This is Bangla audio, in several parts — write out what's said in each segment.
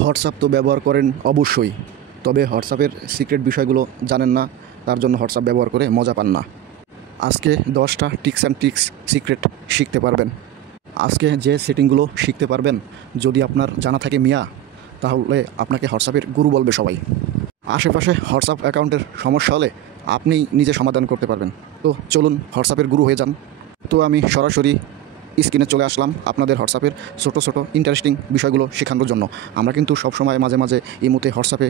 হোয়াটসঅ্যাপ তো ব্যবহার করেন অবশ্যই, তবে হোয়াটসঅ্যাপের সিক্রেট বিষয়গুলো জানেন না, তার জন্য হোয়াটসঅ্যাপ ব্যবহার করে মজা পান না। আজকে 10টা টিপস অ্যান্ড ট্রিক্স সিক্রেট শিখতে পারবেন। আজকে যে সেটিংগুলো শিখতে পারবেন, যদি আপনার জানা থাকে মিয়া, তাহলে আপনাকে হোয়াটসঅ্যাপের গুরু বলবে সবাই। আশেপাশে হোয়াটসঅ্যাপ অ্যাকাউন্টের সমস্যা হলে আপনি নিজে সমাধান করতে পারবেন। তো চলুন হোয়াটসঅ্যাপের গুরু হয়ে যান। তো আমি সরাসরি স্ক্রিনে চলে আসলাম আপনাদের হোয়াটসঅ্যাপের ছোটো ছোটো ইন্টারেস্টিং বিষয়গুলো শেখানোর জন্য। আমরা কিন্তু সবসময় মাঝে মাঝে ইমোতে হোয়াটসঅ্যাপে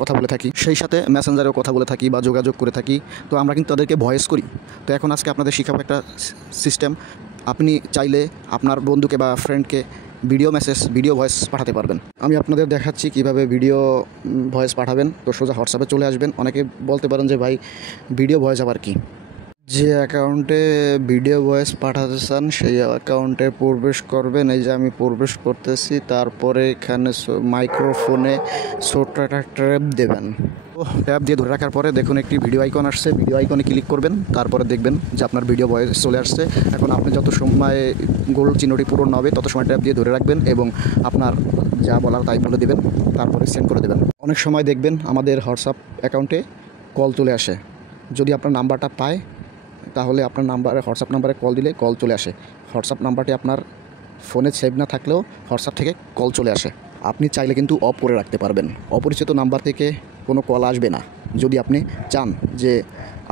কথা বলে থাকি, সেই সাথে মেসেঞ্জারেও কথা বলে থাকি বা যোগাযোগ করে থাকি। তো আমরা কিন্তু তাদেরকে ভয়েস করি। তো এখন আজকে আপনাদের শেখাবো একটা সিস্টেম। আপনি চাইলে আপনার বন্ধুকে বা ফ্রেন্ডকে ভিডিও ভয়েস পাঠাতে পারবেন। আমি আপনাদের দেখাচ্ছি কিভাবে ভিডিও ভয়েস পাঠাবেন। তো সোজা হোয়াটসঅ্যাপে চলে আসবেন। অনেকে বলতে পারেন যে ভাই ভিডিও ভয়েস আবার কি? যে অ্যাকাউন্টে ভিডিও ভয়েস পাঠাতে চান সেই অ্যাকাউন্টে প্রবেশ করবেন। এই যে আমি প্রবেশ করতেছি, তারপরে এখানে মাইক্রোফোনে ছোট্ট একটা ট্যাপ দেবেন। তো ট্যাপ দিয়ে ধরে রাখার পরে দেখুন একটি ভিডিও আইকন আসছে, ভিডিও আইকনে ক্লিক করবেন। তারপরে দেখবেন যে আপনার ভিডিও ভয়েস চলে আসছে। এখন আপনি যত সময় গোল চিহ্নটি পূরণ হবে তত সময় ট্যাপ দিয়ে ধরে রাখবেন এবং আপনার যা বলার তাই বলে দেবেন, তারপরে সেন্ড করে দেবেন। অনেক সময় দেখবেন আমাদের হোয়াটসঅ্যাপ অ্যাকাউন্টে কল চলে আসে। যদি আপনার নাম্বারটা পায় তাহলে আপনার হোয়াটসঅ্যাপ নাম্বারে কল দিলে কল চলে আসে। হোয়াটসঅ্যাপ নাম্বারটি আপনার ফোনে সেভ না থাকলেও হোয়াটসঅ্যাপ থেকে কল চলে আসে। আপনি চাইলে কিন্তু অফ করে রাখতে পারবেন, অপরিচিত নাম্বার থেকে কোনো কল আসবে না। যদি আপনি চান যে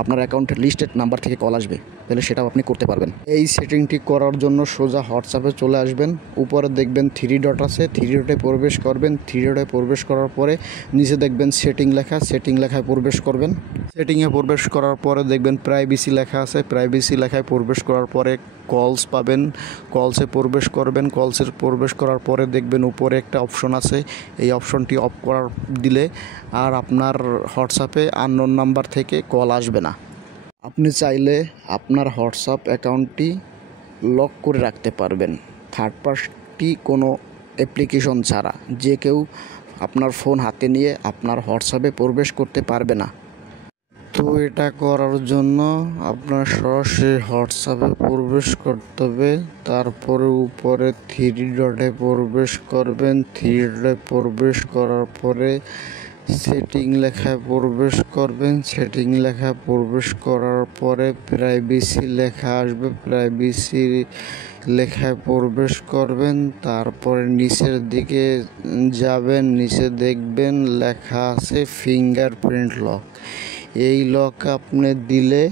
আপনার অ্যাকাউন্টের লিস্টেড নাম্বার থেকে কল আসবে, তাহলে সেটাও আপনি করতে পারবেন। এই সেটিংটি করার জন্য সোজা হোয়াটসঅ্যাপে চলে আসবেন। উপরে দেখবেন 3 ডট আছে, 3 ডটে প্রবেশ করবেন। 3 ডটে প্রবেশ করার পরে নিচে দেখবেন সেটিং লেখায় প্রবেশ করবেন। সেটিংয়ে প্রবেশ করার পরে দেখবেন প্রাইভেসি লেখা আছে, প্রাইভেসি লেখায় প্রবেশ করার পরে কলস পাবেন, কলসে প্রবেশ করবেন। কলসে প্রবেশ করার পরে দেখবেন উপরে একটা অপশন আছে, এই অপশনটি অফ করার দিলে আর আপনার হোয়াটসঅ্যাপে আননোন নাম্বার থেকে কল আসবে না। আপনি চাইলে আপনার হোয়াটসঅ্যাপ অ্যাকাউন্টটি লক করে রাখতে পারবেন, থার্ড পার্টি কোনো অ্যাপ্লিকেশন ছাড়া। যে কেউ আপনার ফোন হাতে নিয়ে আপনার হোয়াটসঅ্যাপে প্রবেশ করতে পারবে না। তো এটা করার জন্য আপনার সরাসরি হোয়াটসঅ্যাপে প্রবেশ করতে হবে। তারপরে উপরে 3 ডটে প্রবেশ করবেন। 3 ডটে প্রবেশ করার পরে সেটিং লেখায় প্রবেশ করবেন। সেটিং লেখায় প্রবেশ করার পরে প্রাইভেসি লেখা আসবে, প্রাইভেসি লেখায় প্রবেশ করবেন। তারপরে নিচের দিকে যাবেন, নিচে দেখবেন লেখা আছে ফিঙ্গারপ্রিন্ট লক। এই লক আপনি দিলে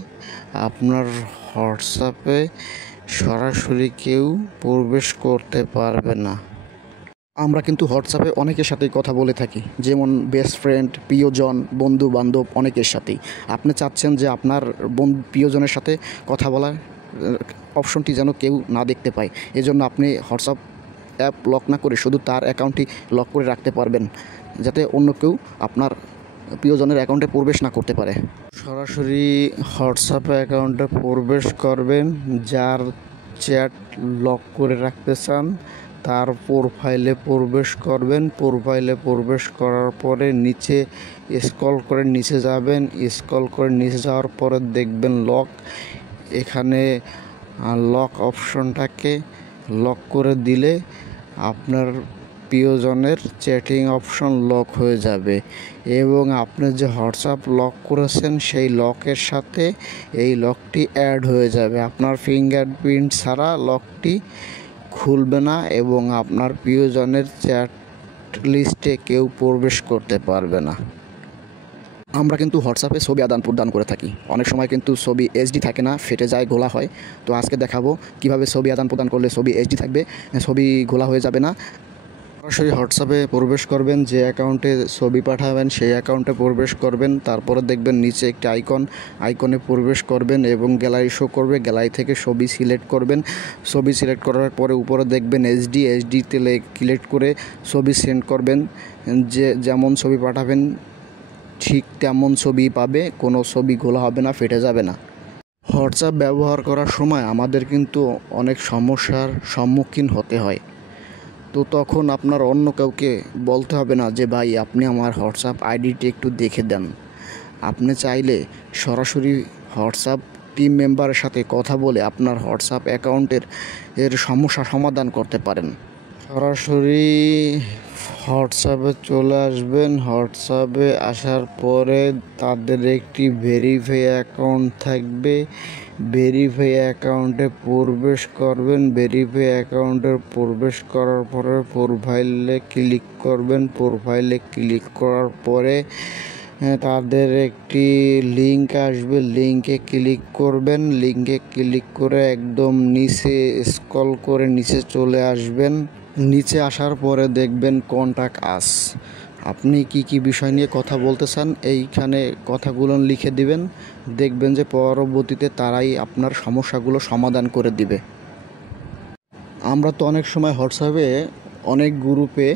আপনার হোয়াটসঅ্যাপে সরাসরি কেউ প্রবেশ করতে পারবে না। আমরা কিন্তু হোয়াটসঅ্যাপে অনেকের সাথেই কথা বলে থাকি, যেমন বেস্ট ফ্রেন্ড, প্রিয়জন, বন্ধু বান্ধব, অনেকের সাথেই। আপনি চাচ্ছেন যে আপনার প্রিয়জনের সাথে কথা বলার অপশনটি যেন কেউ না দেখতে পায়। এজন্য আপনি হোয়াটসঅ্যাপ অ্যাপ লক না করে শুধু তার অ্যাকাউন্টটি লক করে রাখতে পারবেন, যাতে অন্য কেউ আপনার প্রিয়জনের অ্যাকাউন্টে প্রবেশ না করতে পারে। সরাসরি হোয়াটসঅ্যাপ অ্যাকাউন্টে প্রবেশ করবেন। যার চ্যাট লক করে রাখতে চান তার প্রোফাইলে প্রবেশ করবেন। প্রোফাইলে প্রবেশ করার পরে নিচে স্ক্রল করে নিচে যাবেন। স্ক্রল করে নিচে যাওয়ার পরে দেখবেন লক। এখানে লক অপশনটাকে লক করে দিলে আপনার প্রিয়জনের চ্যাটিং অপশন লক হয়ে যাবে এবং আপনি যে হোয়াটসঅ্যাপ লক করেছেন সেই লকের সাথে এই লকটি অ্যাড হয়ে যাবে। আপনার ফিঙ্গারপ্রিন্ট ছাড়া লকটি খুলবে না এবং আপনার প্রিয়জনের চ্যাট লিস্টে কেউ প্রবেশ করতে পারবে না। আমরা কিন্তু হোয়াটসঅ্যাপে ছবি আদান প্রদান করে থাকি। অনেক সময় কিন্তু ছবি এইচডি থাকে না, ফেটে যায়, ঘোলা হয়। তো আজকে দেখাবো কিভাবে ছবি আদান প্রদান করলে ছবি এইচডি থাকবে, ছবি ঘোলা হয়ে যাবে না। সরাসরি হোয়াটসঅ্যাপে প্রবেশ করবেন, যে অ্যাকাউন্টে ছবি পাঠাবেন সেই অ্যাকাউন্টে প্রবেশ করবেন। তারপরে দেখবেন নিচে একটি আইকনে প্রবেশ করবেন এবং গ্যালারি শো করবে। গ্যালারি থেকে ছবি সিলেক্ট করবেন। ছবি সিলেক্ট করার পরে উপরে দেখবেন এইচডিতে সিলেক্ট করে ছবি সেন্ড করবেন। যেমন ছবি পাঠাবেন ঠিক তেমন ছবি পাবে, কোনো ছবি ঘোলা হবে না, ফেটে যাবে না। হোয়াটসঅ্যাপ ব্যবহার করার সময় আমাদের কিন্তু অনেক সমস্যার সম্মুখীন হতে হয়। তো তখন আপনার অন্য কাউকে বলতে হবে না যে ভাই আপনি আমার হোয়াটসঅ্যাপ আইডিটি একটু দেখে দেন। আপনি চাইলে সরাসরি হোয়াটসঅ্যাপ টিম মেম্বারের সাথে কথা বলে আপনার হোয়াটসঅ্যাপ অ্যাকাউন্টের সমস্যা সমাধান করতে পারেন। সরাসরি হোয়াটসঅ্যাপে চলে আসবেন। হোয়াটসঅ্যাপে আসার পরে তাদের একটি ভেরিফাই অ্যাকাউন্ট থাকবে। ভেরিফাই অ্যাকাউন্টে প্রবেশ করবেন। ভেরিফাই অ্যাকাউন্টে প্রবেশ করার পরে প্রোফাইলে ক্লিক করবেন। প্রোফাইলে ক্লিক করার পরে তাদের একটি লিঙ্ক আসবে, লিঙ্কে ক্লিক করবেন। লিঙ্কে ক্লিক করে একদম নিচে স্ক্রল করে নিচে চলে আসবেন। নিচে আসার পরে দেখবেন কন্টাক্ট আস। আপনি কি বিষয় নিয়ে কথা বলতে চান এইখানে কথাগুলো লিখে দিবেন। দেখবেন যে পরবর্তীতে তারাই আপনার সমস্যাগুলো সমাধান করে দিবে। আমরা তো অনেক সময় হোয়াটসঅ্যাপে অনেক গ্রুপে